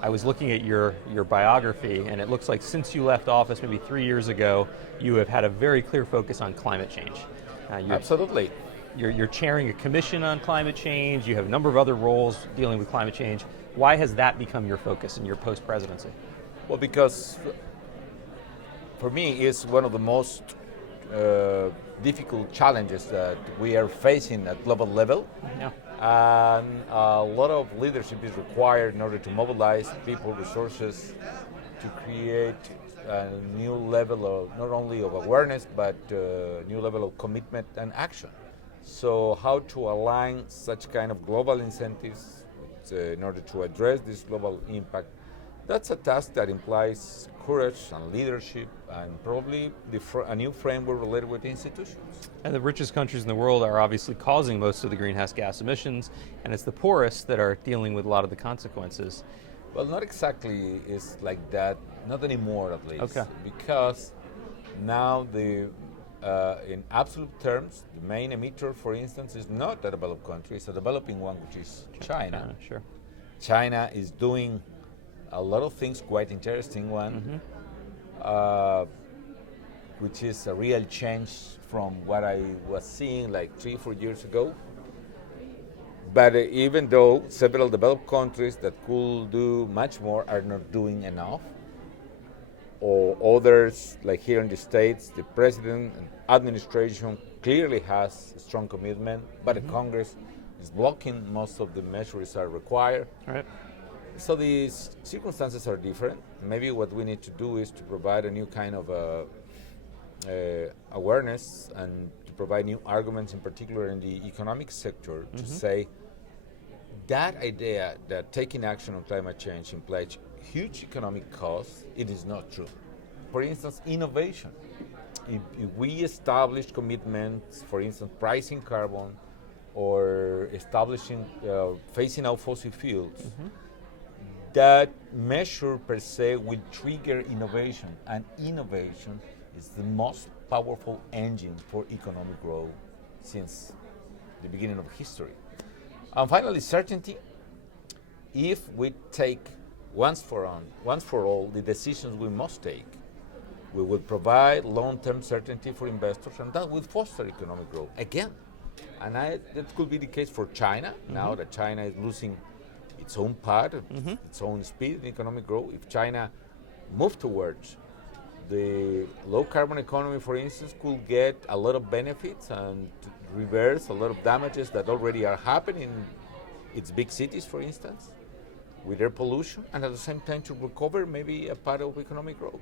I was looking at your biography, and it looks like since you left office maybe 3 years ago, you have had a very clear focus on climate change. Absolutely. You're chairing a commission on climate change. You have a number of other roles dealing with climate change. Why has that become your focus in your post-presidency? Well, because for me, it's one of the most difficult challenges that we are facing at global level. Yeah. And a lot of leadership is required in order to mobilize people, resources, to create a new level of not only of awareness, but a new level of commitment and action. So how to align such kind of global incentives in order to address this global impact, that's a task that implies courage and leadership and probably a new framework related with institutions. And the richest countries in the world are obviously causing most of the greenhouse gas emissions, and it's the poorest that are dealing with a lot of the consequences. Well, not exactly is like that, not anymore at least. Okay. Because now in absolute terms, the main emitter, for instance, is not a developed country, it's a developing one, which is China. Sure. China is doing a lot of things, quite interesting one, which is a real change from what I was seeing like 3-4 years ago. But even though several developed countries that could do much more are not doing enough, or others, like here in the States, the president and administration clearly has a strong commitment, but the Congress is blocking most of the measures that are required. All right. So these circumstances are different. Maybe what we need to do is to provide a new kind of awareness and to provide new arguments, in particular in the economic sector, to say that idea that taking action on climate change implies huge economic costs, it is not true. For instance, innovation. If we establish commitments, for instance, pricing carbon or establishing, phasing out fossil fuels, that measure per se will trigger innovation, and innovation is the most powerful engine for economic growth since the beginning of history. And finally, certainty. If we take once for all the decisions we must take, we will provide long-term certainty for investors, and that will foster economic growth again. And that could be the case for China, now that China is losing its own path, its own speed in economic growth. If China moved towards the low carbon economy, for instance, could get a lot of benefits and reverse a lot of damages that already are happening in its big cities, for instance, with air pollution, and at the same time to recover maybe a part of economic growth.